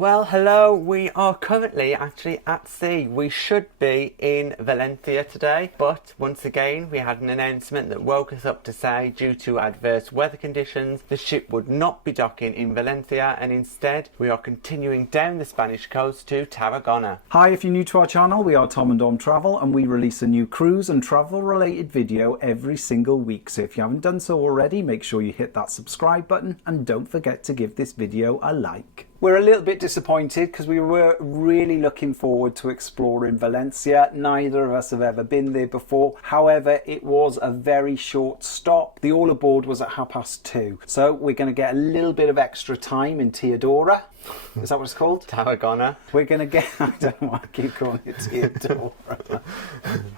Well, hello, we are currently actually at sea. We should be in Valencia today, but once again we had an announcement that woke us up to say due to adverse weather conditions the ship would not be docking in Valencia, and instead we are continuing down the Spanish coast to Tarragona. Hi, if you're new to our channel, we are Tom and Dom Travel, and we release a new cruise and travel related video every single week. So if you haven't done so already, make sure you hit that subscribe button and don't forget to give this video a like. We're a little bit disappointed because we were really looking forward to exploring Valencia. Neither of us have ever been there before. However, it was a very short stop. The all aboard was at 2:30. So we're going to get a little bit of extra time in Teodora. Is that what it's called? Tarragona. We're going to get, I don't know why I keep calling it Teodora.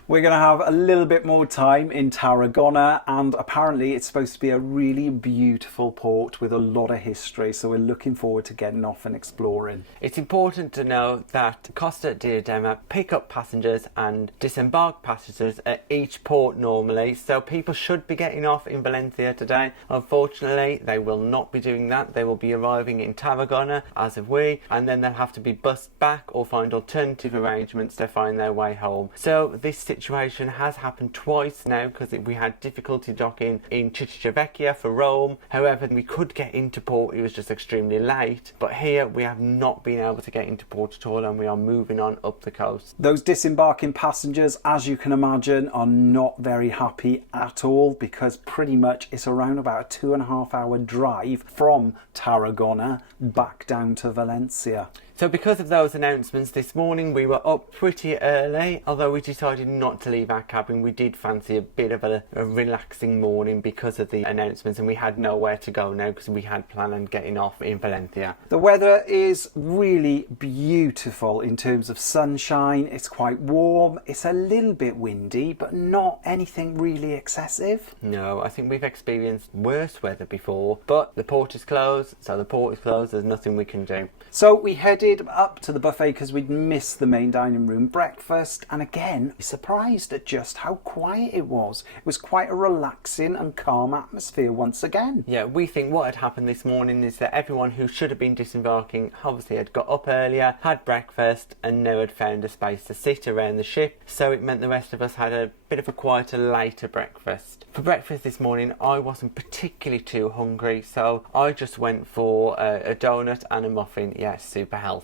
We're going to have a little bit more time in Tarragona, and apparently it's supposed to be a really beautiful port with a lot of history. So we're looking forward to getting off and exploring. It's important to know that Costa Diadema pick up passengers and disembark passengers at each port normally, so people should be getting off in Valencia today. Unfortunately, they will not be doing that. They will be arriving in Tarragona, as have we, and then they'll have to be bussed back or find alternative arrangements to find their way home. So this situation has happened twice now because we had difficulty docking in Civitavecchia for Rome. However, we could get into port, it was just extremely late, but here we have not been able to get into port at all, and we are moving on up the coast. Those disembarking passengers, as you can imagine, are not very happy at all because pretty much it's around about a 2.5 hour drive from Tarragona back down to Valencia. So because of those announcements this morning, we were up pretty early. Although we decided not to leave our cabin, we did fancy a bit of a relaxing morning because of the announcements, and we had nowhere to go now because we had planned on getting off in Valencia. The weather is really beautiful in terms of sunshine. It's quite warm. It's a little bit windy, but not anything really excessive. No, I think we've experienced worse weather before, but the port is closed, so the port is closed. There's nothing we can do. So we headed up to the buffet because we'd missed the main dining room breakfast, and again surprised at just how quiet it was. It was quite a relaxing and calm atmosphere once again. Yeah, we think what had happened this morning is that everyone who should have been disembarking obviously had got up earlier, had breakfast, and now had found a space to sit around the ship, so it meant the rest of us had a bit of a quieter, later breakfast. For breakfast this morning, I wasn't particularly too hungry, so I just went for a donut and a muffin. Yes, super healthy.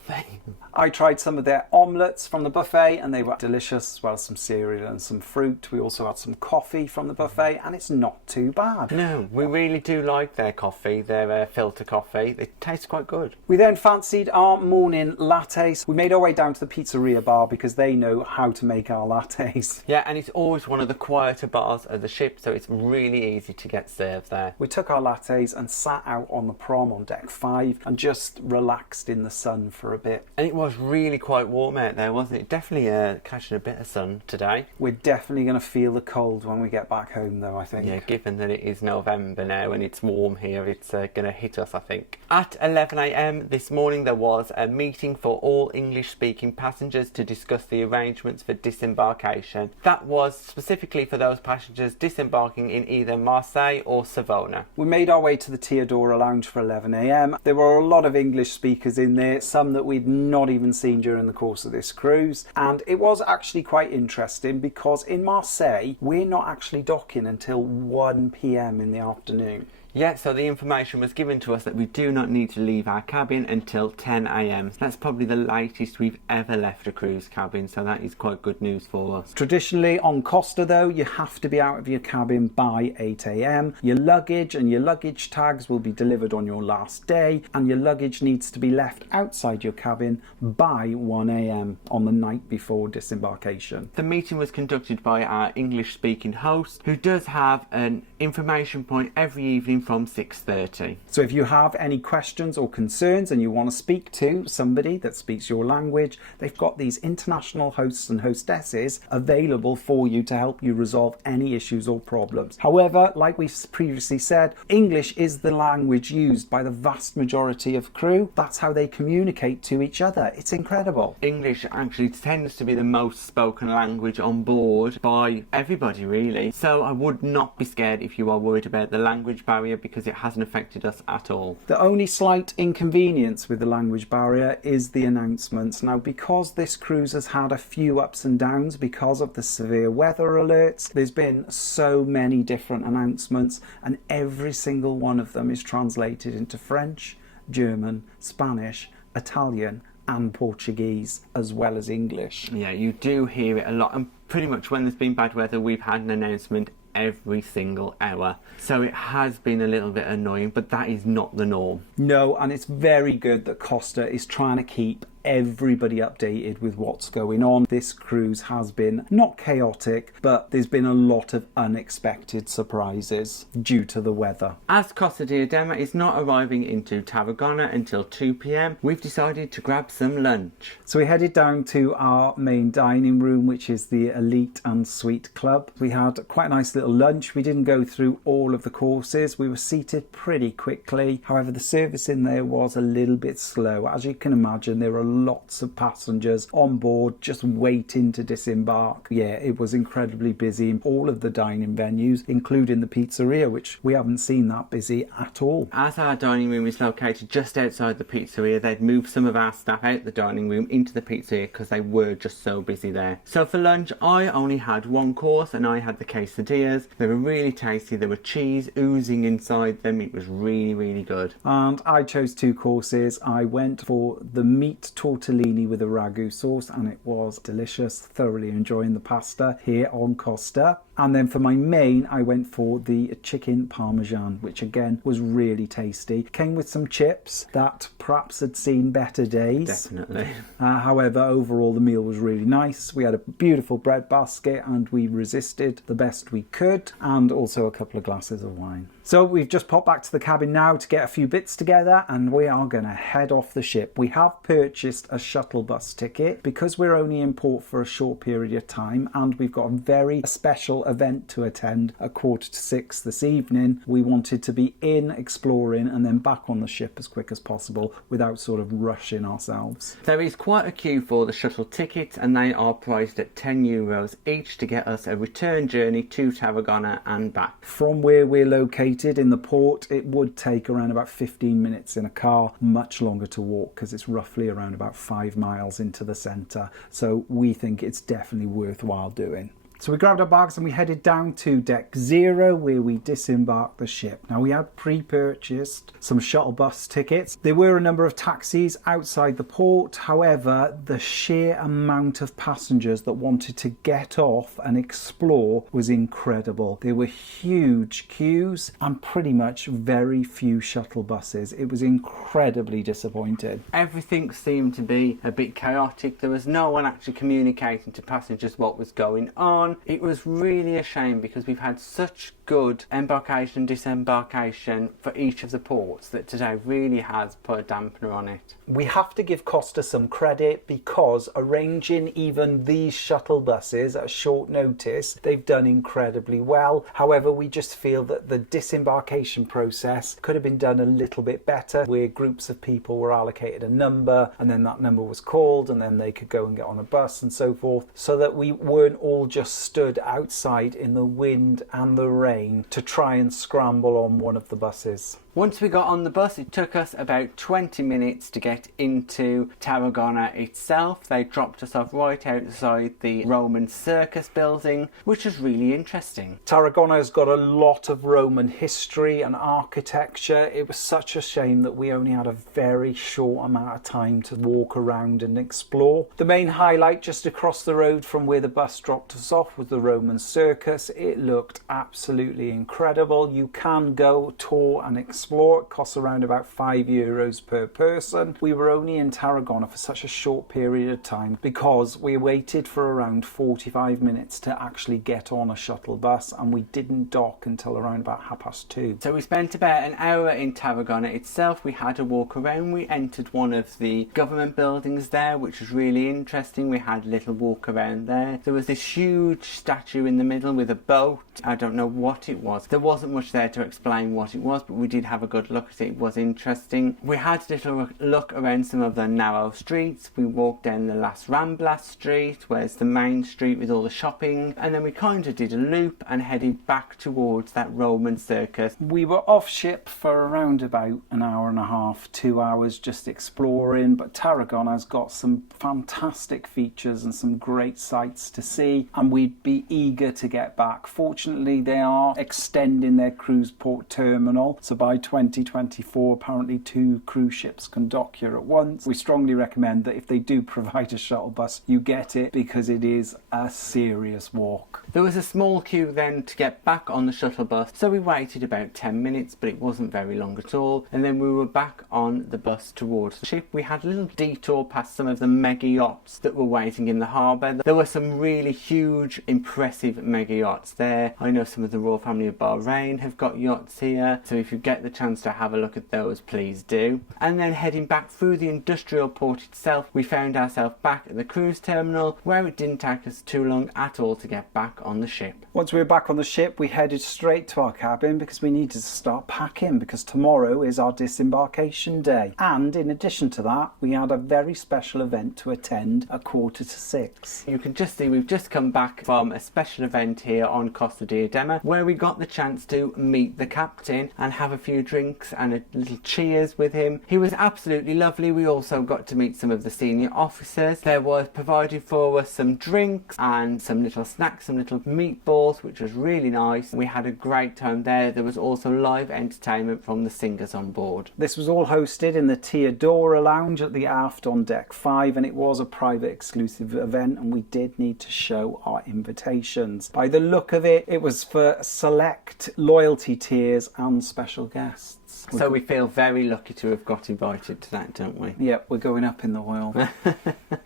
I tried some of their omelettes from the buffet and they were delicious, as well as some cereal and some fruit. We also had some coffee from the buffet and it's not too bad. No, we really do like their coffee, their filter coffee. It tastes quite good. We then fancied our morning lattes. We made our way down to the pizzeria bar because they know how to make our lattes. Yeah, and it's always one of the quieter bars of the ship, so it's really easy to get served there. We took our lattes and sat out on the prom on deck 5 and just relaxed in the sun for a bit. And it was really quite warm out there, wasn't it? Definitely catching a bit of sun today. We're definitely going to feel the cold when we get back home though, I think. Yeah, given that it is November now and it's warm here, it's going to hit us, I think. At 11 AM this morning there was a meeting for all English speaking passengers to discuss the arrangements for disembarkation. That was specifically for those passengers disembarking in either Marseille or Savona. We made our way to the Teodora lounge for 11 AM. There were a lot of English speakers in there, some that we'd not even seen during the course of this cruise, and it was actually quite interesting because in Marseille we're not actually docking until 1 PM in the afternoon. Yeah, so the information was given to us that we do not need to leave our cabin until 10 AM. That's probably the latest we've ever left a cruise cabin, so that is quite good news for us. Traditionally on Costa though, you have to be out of your cabin by 8 AM. Your luggage and your luggage tags will be delivered on your last day, and your luggage needs to be left outside your cabin by 1 AM on the night before disembarkation. The meeting was conducted by our English speaking host, who does have an information point every evening from 6:30. So if you have any questions or concerns and you want to speak to somebody that speaks your language, they've got these international hosts and hostesses available for you to help you resolve any issues or problems. However, like we've previously said, English is the language used by the vast majority of crew. That's how they communicate to each other. It's incredible. English actually tends to be the most spoken language on board by everybody really, so I would not be scared if you are worried about the language barrier you because it hasn't affected us at all. The only slight inconvenience with the language barrier is the announcements. Now, because this cruise has had a few ups and downs because of the severe weather alerts, there's been so many different announcements, and every single one of them is translated into French, German, Spanish, Italian and Portuguese, as well as English. Yeah, you do hear it a lot, and pretty much when there's been bad weather, we've had an announcement every single hour. So it has been a little bit annoying, but that is not the norm. No, and it's very good that Costa is trying to keep everybody updated with what's going on. This cruise has been not chaotic, but there's been a lot of unexpected surprises due to the weather. As Costa Diadema is not arriving into Tarragona until 2 p.m, we've decided to grab some lunch. So we headed down to our main dining room, which is the Elite and Suite Club. We had quite a nice little lunch. We didn't go through all of the courses. We were seated pretty quickly. However, the service in there was a little bit slow. As you can imagine, there were lots of passengers on board just waiting to disembark. Yeah, it was incredibly busy in all of the dining venues, including the pizzeria, which we haven't seen that busy at all. As our dining room is located just outside the pizzeria, they'd moved some of our staff out the dining room into the pizzeria because they were just so busy there. So for lunch, I only had one course, and I had the quesadillas. They were really tasty. There were cheese oozing inside them. It was really, really good. And I chose two courses. I went for the meat tortellini with a ragu sauce, and it was delicious. Thoroughly enjoying the pasta here on Costa. And then for my main, I went for the chicken parmesan, which again was really tasty. Came with some chips that perhaps had seen better days. Definitely. However, overall the meal was really nice. We had a beautiful bread basket and we resisted the best we could, and also a couple of glasses of wine. So we've just popped back to the cabin now to get a few bits together, and we are going to head off the ship. We have purchased a shuttle bus ticket because we're only in port for a short period of time, and we've got a very special event to attend at 5:45 this evening. We wanted to be in exploring and then back on the ship as quick as possible without sort of rushing ourselves. There is quite a queue for the shuttle tickets, and they are priced at €10 each to get us a return journey to Tarragona and back. From where we're located in the port, it would take around about 15 minutes in a car, much longer to walk because it's roughly around about 5 miles into the centre. So we think it's definitely worthwhile doing. So we grabbed our bags and we headed down to deck 0 where we disembarked the ship. Now we had pre-purchased some shuttle bus tickets. There were a number of taxis outside the port. However, the sheer amount of passengers that wanted to get off and explore was incredible. There were huge queues and pretty much very few shuttle buses. It was incredibly disappointing. Everything seemed to be a bit chaotic. There was no one actually communicating to passengers what was going on. It was really a shame because we've had such good embarkation and disembarkation for each of the ports that today really has put a dampener on it. We have to give Costa some credit because arranging even these shuttle buses at short notice, they've done incredibly well. However, we just feel that the disembarkation process could have been done a little bit better, where groups of people were allocated a number and then that number was called and then they could go and get on a bus and so forth, so that we weren't all just stood outside in the wind and the rain to try and scramble on one of the buses. Once we got on the bus, it took us about 20 minutes to get into Tarragona itself. They dropped us off right outside the Roman circus building, which was really interesting. Tarragona has got a lot of Roman history and architecture. It was such a shame that we only had a very short amount of time to walk around and explore. The main highlight just across the road from where the bus dropped us off was the Roman circus. It looked absolutely incredible. You can go tour and explore. It costs around about €5 per person. We were only in Tarragona for such a short period of time because we waited for around 45 minutes to actually get on a shuttle bus, and we didn't dock until around about 2:30. So we spent about an hour in Tarragona itself. We had a walk around. We entered one of the government buildings there, which was really interesting. We had a little walk around there. There was this huge statue in the middle with a boat. I don't know what it was. There wasn't much there to explain what it was, but we did have have a good look at it. It was interesting. We had a little look around some of the narrow streets. We walked down the Las Ramblas street, where's the main street with all the shopping, and then we kind of did a loop and headed back towards that Roman circus. We were off ship for around about an hour and a half, 2 hours just exploring, but Tarragona's got some fantastic features and some great sights to see, and we'd be eager to get back. Fortunately, they are extending their cruise port terminal, so by 2024 apparently 2 cruise ships can dock here at once. We strongly recommend that if they do provide a shuttle bus, you get it, because it is a serious walk. There was a small queue then to get back on the shuttle bus, so we waited about 10 minutes, but it wasn't very long at all, and then we were back on the bus towards the ship. We had a little detour past some of the mega yachts that were waiting in the harbour. There were some really huge, impressive mega yachts there. I know some of the royal family of Bahrain have got yachts here, so if you get the chance to have a look at those, please do. And then heading back through the industrial port itself, we found ourselves back at the cruise terminal, where it didn't take us too long at all to get back on the ship. Once we were back on the ship, we headed straight to our cabin because we needed to start packing, because tomorrow is our disembarkation day. And in addition to that, we had a very special event to attend at 5:45. You can just see we've just come back from a special event here on Costa Diadema, where we got the chance to meet the captain and have a few drinks and a little cheers with him. He was absolutely lovely. We also got to meet some of the senior officers. There was provided for us some drinks and some little snacks, some little meatballs, which was really nice. We had a great time there. There was also live entertainment from the singers on board. This was all hosted in the Teodora Lounge at the aft on deck 5, and it was a private exclusive event, and we did need to show our invitations. By the look of it, it was for select loyalty tiers and special guests. So we feel very lucky to have got invited to that, don't we? Yep, we're going up in the world.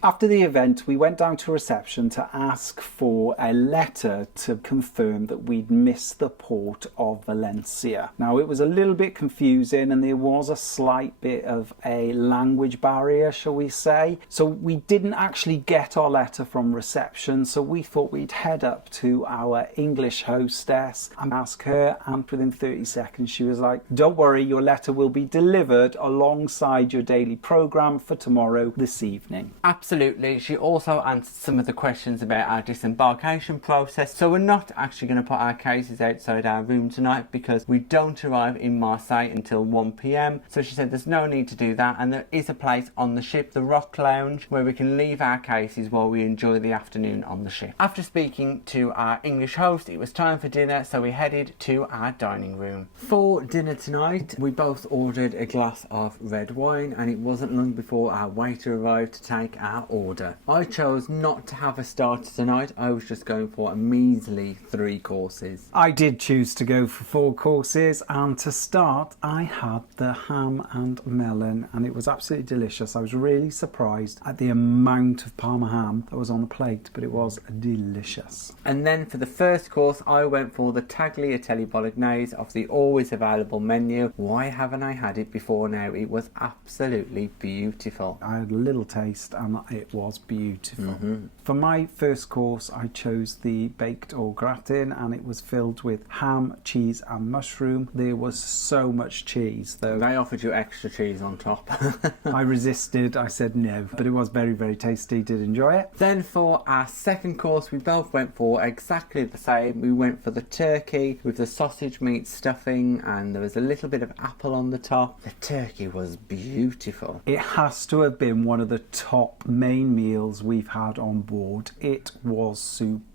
After the event, we went down to reception to ask for a letter to confirm that we'd missed the port of Valencia. Now, it was a little bit confusing, and there was a slight bit of a language barrier, shall we say. So we didn't actually get our letter from reception, so we thought we'd head up to our English hostess and ask her, and within 30 seconds she was like, "Don't worry, your letter will be delivered alongside your daily programme for tomorrow this evening." Absolutely. She also answered some of the questions about our disembarkation process. So we're not actually going to put our cases outside our room tonight, because we don't arrive in Marseille until 1 p.m. So she said there's no need to do that, and there is a place on the ship, the Rock Lounge, where we can leave our cases while we enjoy the afternoon on the ship. After speaking to our English host, it was time for dinner, so we headed to our dining room. For dinner tonight, we both ordered a glass of red wine, and it wasn't long before our waiter arrived to take our order. I chose not to have a starter tonight. I was just going for a measly 3 courses. I did choose to go for 4 courses, and to start I had the ham and melon, and it was absolutely delicious. I was really surprised at the amount of Parma ham that was on the plate, but it was delicious. And then for the first course, I went for the tagliatelle bolognese off the always available menu. Why haven't I had it before now? It was absolutely beautiful. I had a little taste and it was beautiful. For my first course, I chose the baked au gratin, and it was filled with ham, cheese and mushroom. There was so much cheese though. They offered you extra cheese on top. I resisted, I said no, but it was very, very tasty. Did enjoy it. Then for our second course, we both went for exactly the same. We went for the turkey with the sausage meat stuffing, and there was a little bit of apple on the top. The turkey was beautiful. It has to have been one of the top main meals we've had on board. It was superb.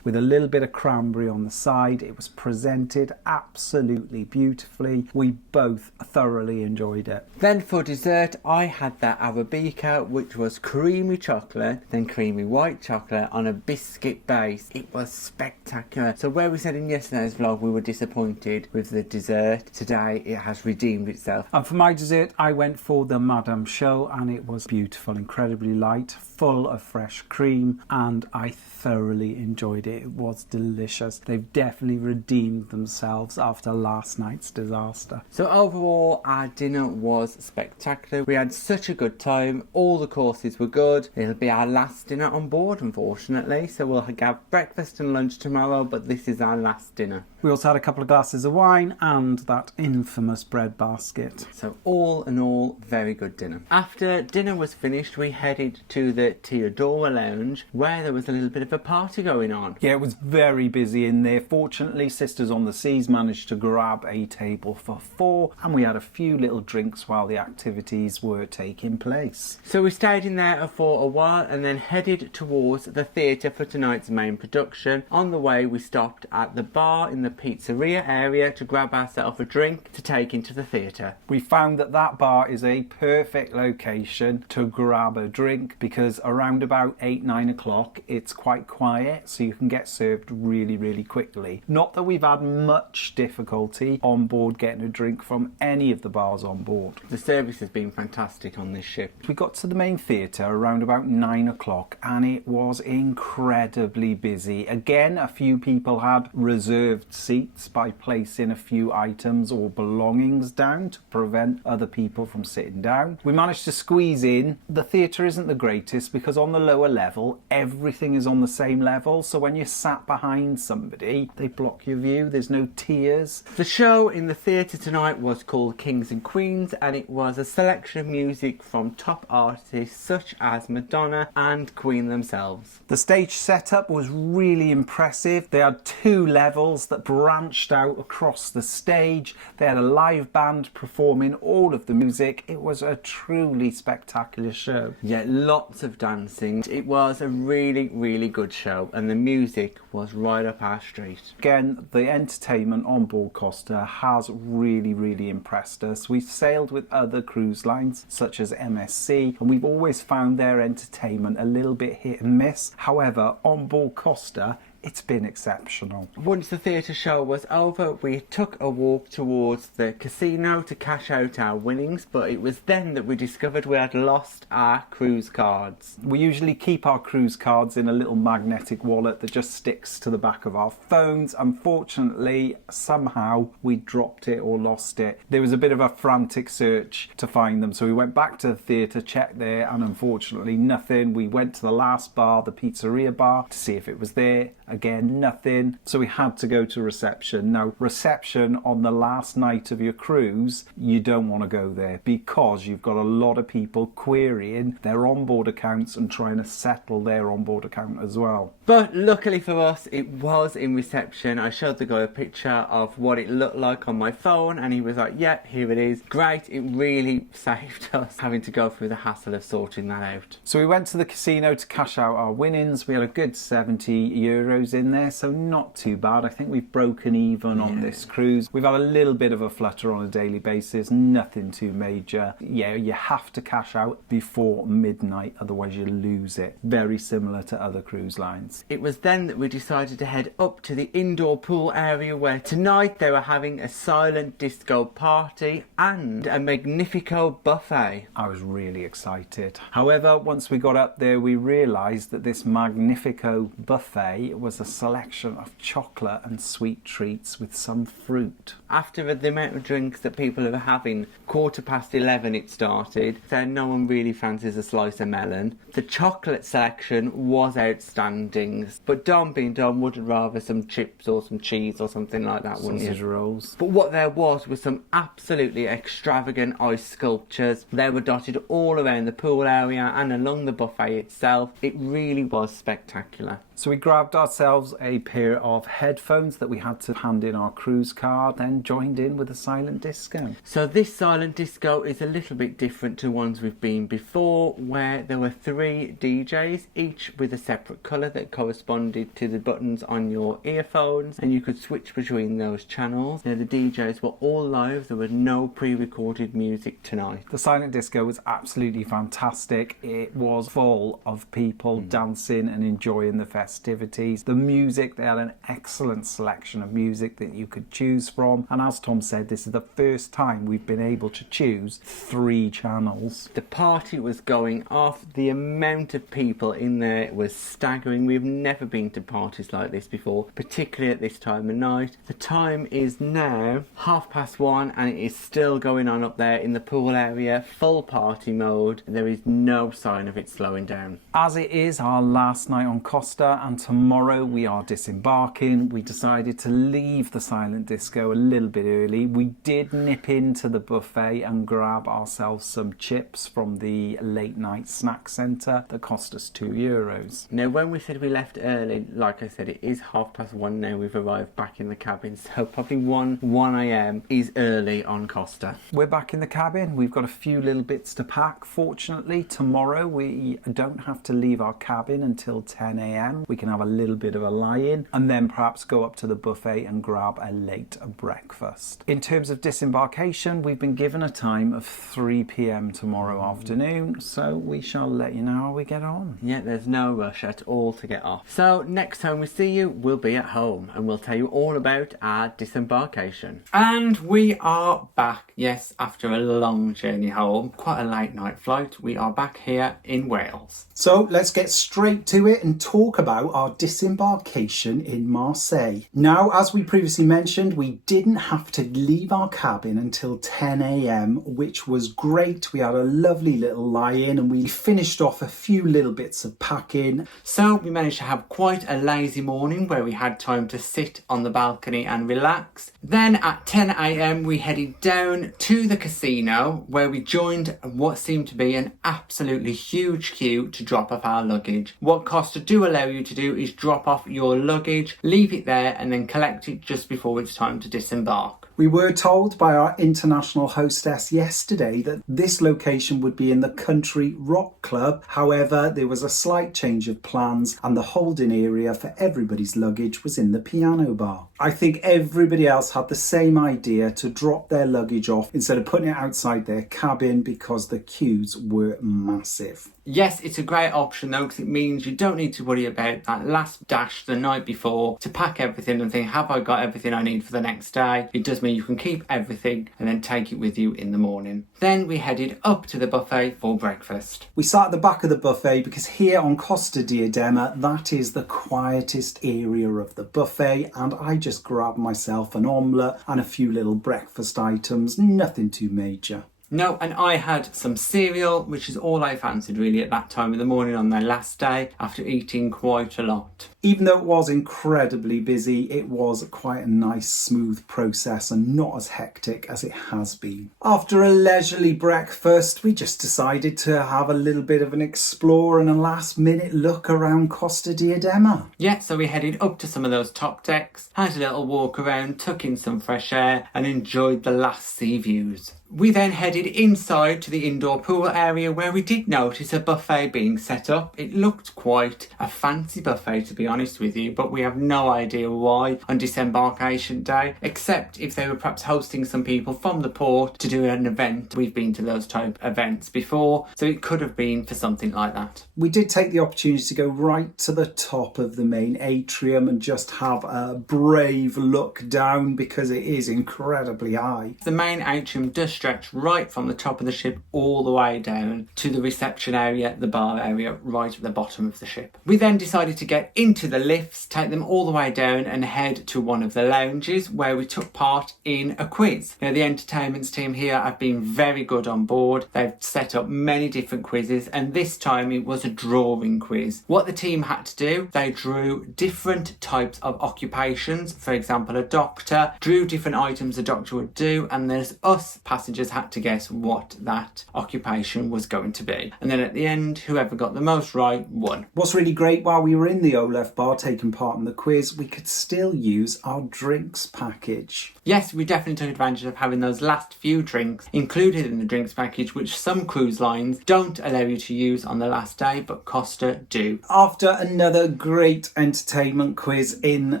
With a little bit of cranberry on the side. It was presented absolutely beautifully. We both thoroughly enjoyed it. Then for dessert, I had that Arabica, which was creamy chocolate, then creamy white chocolate on a biscuit base. It was spectacular. So where we said in yesterday's vlog we were disappointed with the dessert, today it has redeemed itself. And for my dessert, I went for the Madame Show, and it was beautiful, incredibly light, full of fresh cream, and I thoroughly enjoyed it. It was delicious. They've definitely redeemed themselves after last night's disaster. So overall, our dinner was spectacular. We had such a good time. All the courses were good. It'll be our last dinner on board, unfortunately. So we'll have breakfast and lunch tomorrow, but this is our last dinner. We also had a couple of glasses of wine and that infamous bread basket. So all in all, very good dinner. After dinner was finished, we headed to the Tarragona lounge where there was a little bit of a party going on. Yeah, it was very busy in there. Fortunately, Sisters on the Seas managed to grab a table for 4 and we had a few little drinks while the activities were taking place. So we stayed in there for a while and then headed towards the theatre for tonight's main production. On the way, we stopped at the bar in the pizzeria area to grab ourselves a drink to take into the theatre. We found that that bar is a perfect location to grab a drink because around about 8-9 o'clock it's quite quiet, so you can get served really quickly. Not that we've had much difficulty on board getting a drink from any of the bars on board. The service has been fantastic on this ship. We got to the main theatre around about 9 o'clock and it was incredibly busy. Again, a few people had reserved seats by placing a few items or belongings down to prevent other people from sitting down. We managed to squeeze in. The theatre isn't the greatest because on the lower level everything is on the same level, so when you're sat behind somebody they block your view, there's no tiers. The show in the theatre tonight was called Kings and Queens and it was a selection of music from top artists such as Madonna and Queen themselves. The stage setup was really impressive. They had 2 levels that branched out across the stage. They had a live band performing all of the music. It was a truly spectacular show. Yeah, lots of dancing. It was a really good show and the music was right up our street. Again, the entertainment on board Costa has really impressed us. We've sailed with other cruise lines such as MSC and we've always found their entertainment a little bit hit and miss. However, on board Costa it's been exceptional. Once the theatre show was over, we took a walk towards the casino to cash out our winnings, but it was then that we discovered we had lost our cruise cards. We usually keep our cruise cards in a little magnetic wallet that just sticks to the back of our phones. Unfortunately, somehow we dropped it or lost it. There was a bit of a frantic search to find them, so we went back to the theatre, checked there, and unfortunately nothing. We went to the last bar, the pizzeria bar, to see if it was there. Again, nothing. So we had to go to reception. Now, reception on the last night of your cruise, you don't want to go there because you've got a lot of people querying their onboard accounts and trying to settle their onboard account as well. But luckily for us, it was in reception. I showed the guy a picture of what it looked like on my phone and he was like, yep, here it is. Great, it really saved us having to go through the hassle of sorting that out. So we went to the casino to cash out our winnings. We had a good €70 in there, so not too bad. I think we've broken even on this cruise. We've had a little bit of a flutter on a daily basis, nothing too major. Yeah, you have to cash out before midnight, otherwise you lose it. Very similar to other cruise lines. It was then that we decided to head up to the indoor pool area where tonight they were having a silent disco party and a magnifico buffet. I was really excited. However, once we got up there, we realised that this magnifico buffet was a selection of chocolate and sweet treats with some fruit. After the amount of drinks that people were having, 11:15 it started, so no one really fancies a slice of melon. The chocolate selection was outstanding, but Dom being Dom would rather some chips or some cheese or something like that, wouldn't Sausage you? rolls. But what there was some absolutely extravagant ice sculptures. They were dotted all around the pool area and along the buffet itself. It really was spectacular. So we grabbed ourselves a pair of headphones that we had to hand in our cruise card, then joined in with a silent disco. So this silent disco is a little bit different to ones we've been before, where there were 3 DJs, each with a separate colour that corresponded to the buttons on your earphones, and you could switch between those channels. Now the DJs were all live, there was no pre-recorded music tonight. The silent disco was absolutely fantastic. It was full of people dancing and enjoying the festivities. The music, they had an excellent selection of music that you could choose from, and as Tom said, this is the first time we've been able to choose 3 channels. The party was going off. The amount of people in there was staggering. We've never been to parties like this before, particularly at this time of night. The time is now 1:30 and it is still going on up there in the pool area, full party mode. There is no sign of it slowing down. As it is our last night on Costa, Costa, and tomorrow we are disembarking. We decided to leave the silent disco a little bit early. We did nip into the buffet and grab ourselves some chips from the late night snack centre that cost us €2. Now, when we said we left early, like I said, it is 1:30 now. We've arrived back in the cabin, so probably 1 a.m. is early on Costa. We're back in the cabin. We've got a few little bits to pack. Fortunately, tomorrow we don't have to leave our cabin until 10 a.m. We can have a little bit of a lie-in and then perhaps go up to the buffet and grab a late breakfast. In terms of disembarkation, we've been given a time of 3 p.m. tomorrow afternoon, so we shall let you know how we get on. Yeah, there's no rush at all to get off. So next time we see you, we'll be at home and we'll tell you all about our disembarkation. And we are back, yes, after a long journey home. Quite a late night flight. We are back here in Wales. So let's get straight to it and talk about our disembarkation in Marseille. Now, as we previously mentioned, we didn't have to leave our cabin until 10 a.m, which was great. We had a lovely little lie-in and we finished off a few little bits of packing. So we managed to have quite a lazy morning where we had time to sit on the balcony and relax. Then at 10 a.m. we headed down to the casino where we joined what seemed to be an absolutely huge queue to drop off our luggage. What Costa do allow you to do is drop off your luggage, leave it there and then collect it just before it's time to disembark. We were told by our international hostess yesterday that this location would be in the Country Rock Club. However, there was a slight change of plans and the holding area for everybody's luggage was in the piano bar. I think everybody else had the same idea, to drop their luggage off instead of putting it outside their cabin because the queues were massive. Yes, it's a great option though, because it means you don't need to worry about that last dash the night before to pack everything and think, have I got everything I need for the next day? It does mean you can keep everything and then take it with you in the morning. Then we headed up to the buffet for breakfast. We sat at the back of the buffet because here on Costa Diadema, that is the quietest area of the buffet, and I just grabbed myself an omelette and a few little breakfast items, nothing too major. No, and I had some cereal, which is all I fancied really at that time of the morning on my last day after eating quite a lot. Even though it was incredibly busy, it was quite a nice smooth process and not as hectic as it has been. After a leisurely breakfast, we just decided to have a little bit of an explore and a last minute look around Costa Diadema. Yeah, so we headed up to some of those top decks, had a little walk around, took in some fresh air and enjoyed the last sea views. We then headed inside to the indoor pool area where we did notice a buffet being set up. It looked quite a fancy buffet, to be honest with you, but we have no idea why on disembarkation day, except if they were perhaps hosting some people from the port to do an event. We've been to those type of events before, so it could have been for something like that. We did take the opportunity to go right to the top of the main atrium and just have a brave look down because it is incredibly high. The main atrium does stretch right from the top of the ship all the way down to the reception area, the bar area, right at the bottom of the ship. We then decided to get into the lifts, take them all the way down and head to one of the lounges where we took part in a quiz. Now, the entertainments team here have been very good on board. They've set up many different quizzes and this time it was a drawing quiz. What the team had to do, they drew different types of occupations. For example, a doctor drew different items a doctor would do, and there's us passengers had to guess what that occupation was going to be. And then at the end, whoever got the most right won. What's really great, while we were in the Olef bar taking part in the quiz, we could still use our drinks package. Yes, we definitely took advantage of having those last few drinks included in the drinks package, which some cruise lines don't allow you to use on the last day, but Costa do. After another great entertainment quiz in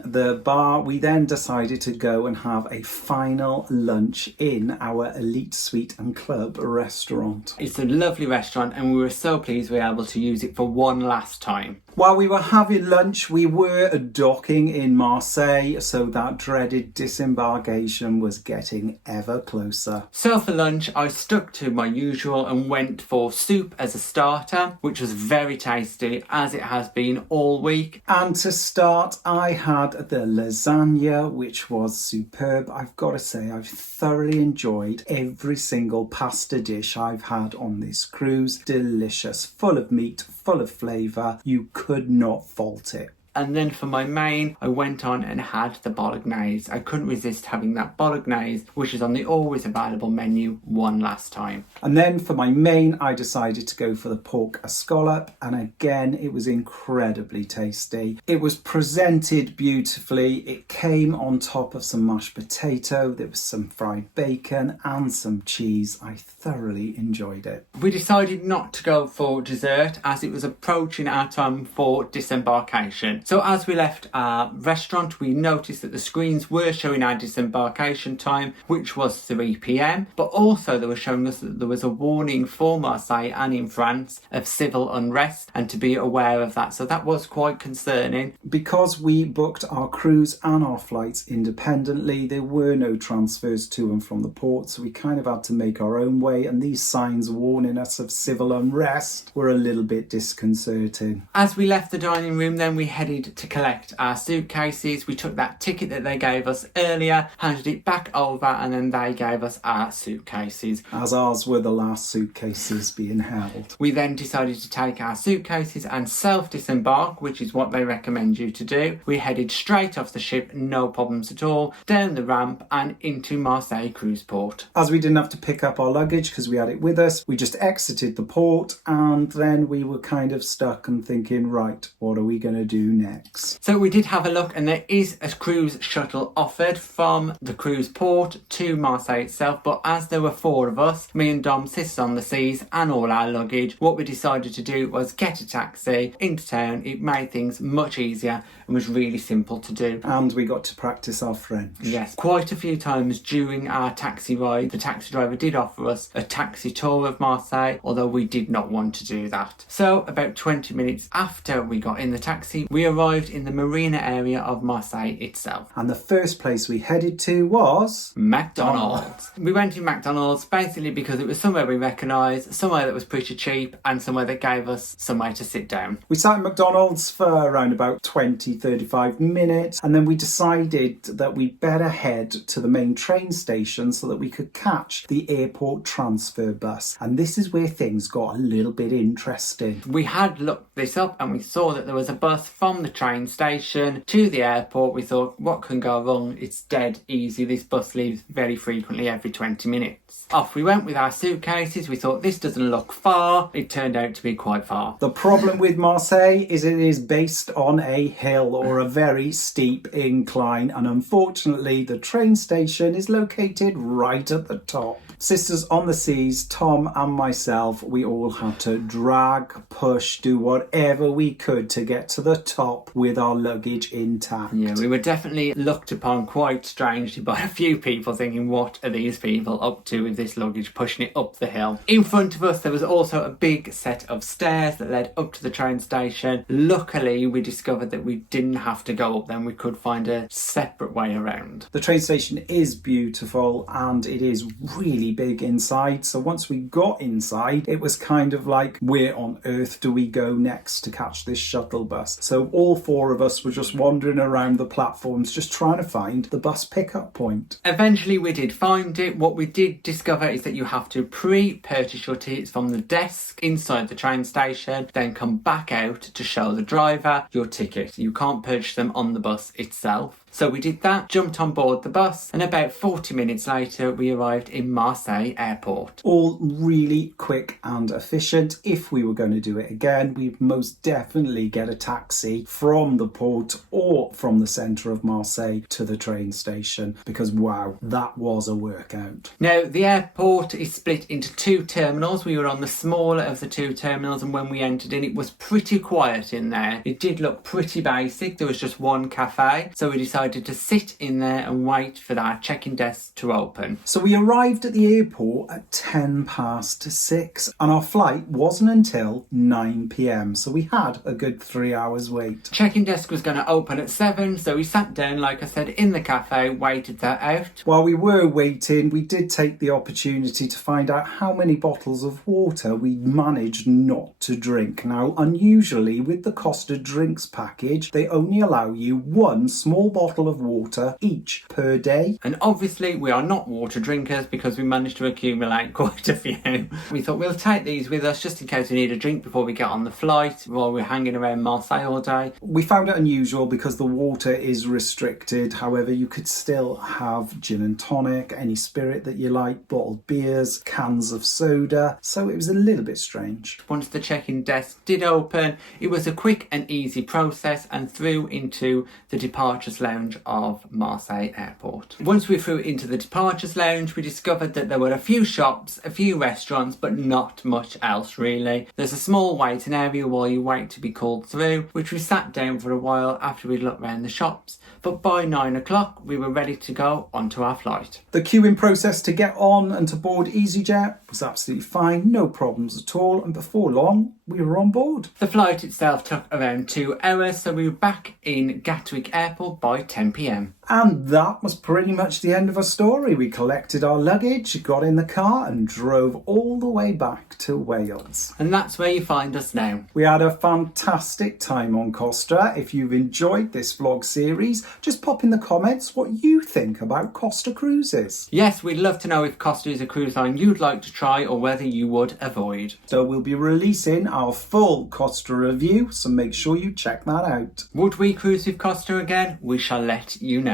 the bar, we then decided to go and have a final lunch in our Elite Suite and Club restaurant. It's a lovely restaurant and we were so pleased we were able to use it for one last time. While we were having lunch, we were docking in Marseille, so that dreaded disembarkation was getting ever closer. So for lunch, I stuck to my usual and went for soup as a starter, which was very tasty, as it has been all week. And to start, I had the lasagna, which was superb. I've got to say, I've thoroughly enjoyed every single pasta dish I've had on this cruise. Delicious, full of meat, full of flavour. You could not fault it. And then for my main, I went on and had the bolognese. I couldn't resist having that bolognese, which is on the always available menu, one last time. And then for my main, I decided to go for the pork escallop, and again, it was incredibly tasty. It was presented beautifully. It came on top of some mashed potato, there was some fried bacon and some cheese. I thoroughly enjoyed it. We decided not to go for dessert as it was approaching our time for disembarkation. So as we left our restaurant, we noticed that the screens were showing our disembarkation time, which was 3 p.m, but also they were showing us that there was a warning for Marseille and in France of civil unrest, and to be aware of that. So that was quite concerning. Because we booked our cruise and our flights independently, there were no transfers to and from the port, so we kind of had to make our own way, and these signs warning us of civil unrest were a little bit disconcerting. As we left the dining room then, we headed to collect our suitcases. We took that ticket that they gave us earlier, handed it back over, and then they gave us our suitcases. As ours were the last suitcases being held. We then decided to take our suitcases and self-disembark, which is what they recommend you to do. We headed straight off the ship, no problems at all, down the ramp and into Marseille cruise port. As we didn't have to pick up our luggage because we had it with us, we just exited the port, and then we were kind of stuck and thinking, right, what are we going to do next? So we did have a look, and there is a cruise shuttle offered from the cruise port to Marseille itself, but as there were 4 of us, me and Dom sits on the seas and all our luggage, what we decided to do was get a taxi into town. It made things much easier and was really simple to do. And we got to practice our French. Yes, quite a few times during our taxi ride, the taxi driver did offer us a taxi tour of Marseille, although we did not want to do that. So about 20 minutes after we got in the taxi, we arrived in the marina area of Marseille itself. And the first place we headed to was McDonald's. We went to McDonald's basically because it was somewhere we recognised, somewhere that was pretty cheap, and somewhere that gave us somewhere to sit down. We sat at McDonald's for around about 20-35 minutes, and then we decided that we'd better head to the main train station so that we could catch the airport transfer bus. And this is where things got a little bit interesting. We had looked this up and we saw that there was a bus from the train station to the airport. We thought, what can go wrong? It's dead easy. This bus leaves very frequently every 20 minutes. Off we went with our suitcases. We thought, this doesn't look far. It turned out to be quite far. The problem with Marseille is it is based on a hill or a very steep incline, and unfortunately the train station is located right at the top. Sisters on the Seas, Tom and myself, we all had to drag, push, do whatever we could to get to the top with our luggage intact. Yeah, we were definitely looked upon quite strangely by a few people, thinking, what are these people up to with this luggage, pushing it up the hill? In front of us there was also a big set of stairs that led up to the train station. Luckily we discovered that we didn't have to go up them, we could find a separate way around. The train station is beautiful and it is really big inside, so once we got inside it was kind of like, where on earth do we go next to catch this shuttle bus? So all 4 of us were just wandering around the platforms just trying to find the bus pickup point. Eventually we did find it. What we did discover is that you have to pre-purchase your tickets from the desk inside the train station, then come back out to show the driver your ticket. You can't purchase them on the bus itself. So we did that, jumped on board the bus, and about 40 minutes later we arrived in Marseille airport. All really quick and efficient. If we were going to do it again, we'd most definitely get a taxi from the port or from the centre of Marseille to the train station, because wow, that was a workout. Now the airport is split into 2 terminals. We were on the smaller of the 2 terminals, and when we entered in it was pretty quiet in there. It did look pretty basic. There was just one cafe, so we decided to sit in there and wait for our check-in desk to open. So we arrived at the airport at 6:10 and our flight wasn't until 9 p.m, so we had a good 3 hours wait. Check-in desk was going to open at 7, so we sat down, like I said, in the cafe, waited that out. While we were waiting, we did take the opportunity to find out how many bottles of water we managed not to drink. Now, unusually with the Costa drinks package, they only allow you 1 small bottle bottle of water each per day. And obviously we are not water drinkers because we managed to accumulate quite a few. We thought we'll take these with us just in case we need a drink before we get on the flight while we're hanging around Marseille all day. We found it unusual because the water is restricted. However, you could still have gin and tonic, any spirit that you like, bottled beers, cans of soda. So it was a little bit strange. Once the check-in desk did open, it was a quick and easy process and through into the departures lounge of Marseille Airport. Once we flew into the departures lounge, we discovered that there were a few shops, a few restaurants, but not much else really. There's a small waiting area while you wait to be called through, which we sat down for a while after we'd looked around the shops. But by 9 o'clock, we were ready to go onto our flight. The queuing process to get on and to board EasyJet was absolutely fine, no problems at all, and before long, we were on board. The flight itself took around 2 hours, so we were back in Gatwick Airport by 10 p.m. And that was pretty much the end of our story. We collected our luggage, got in the car and drove all the way back to Wales. And that's where you find us now. We had a fantastic time on Costa. If you've enjoyed this vlog series, just pop in the comments what you think about Costa cruises. Yes, we'd love to know if Costa is a cruise line you'd like to try or whether you would avoid. So we'll be releasing our full Costa review, so make sure you check that out. Would we cruise with Costa again? We shall let you know.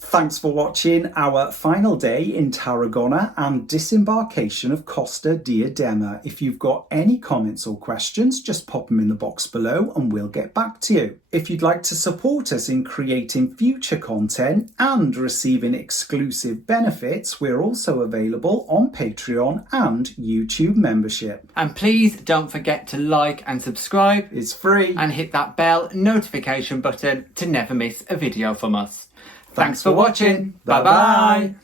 Thanks for watching our final day in Tarragona and disembarkation of Costa Diadema. If you've got any comments or questions, just pop them in the box below and we'll get back to you. If you'd like to support us in creating future content and receiving exclusive benefits, we're also available on Patreon and YouTube membership. And please don't forget to like and subscribe. It's free. And hit that bell notification button to never miss a video from us. Thanks for watching. Bye bye.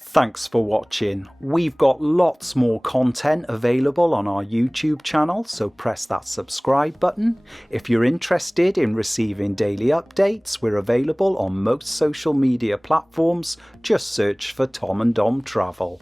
Thanks for watching. We've got lots more content available on our YouTube channel, so press that subscribe button. If you're interested in receiving daily updates, we're available on most social media platforms. Just search for Tom and Dom Travel.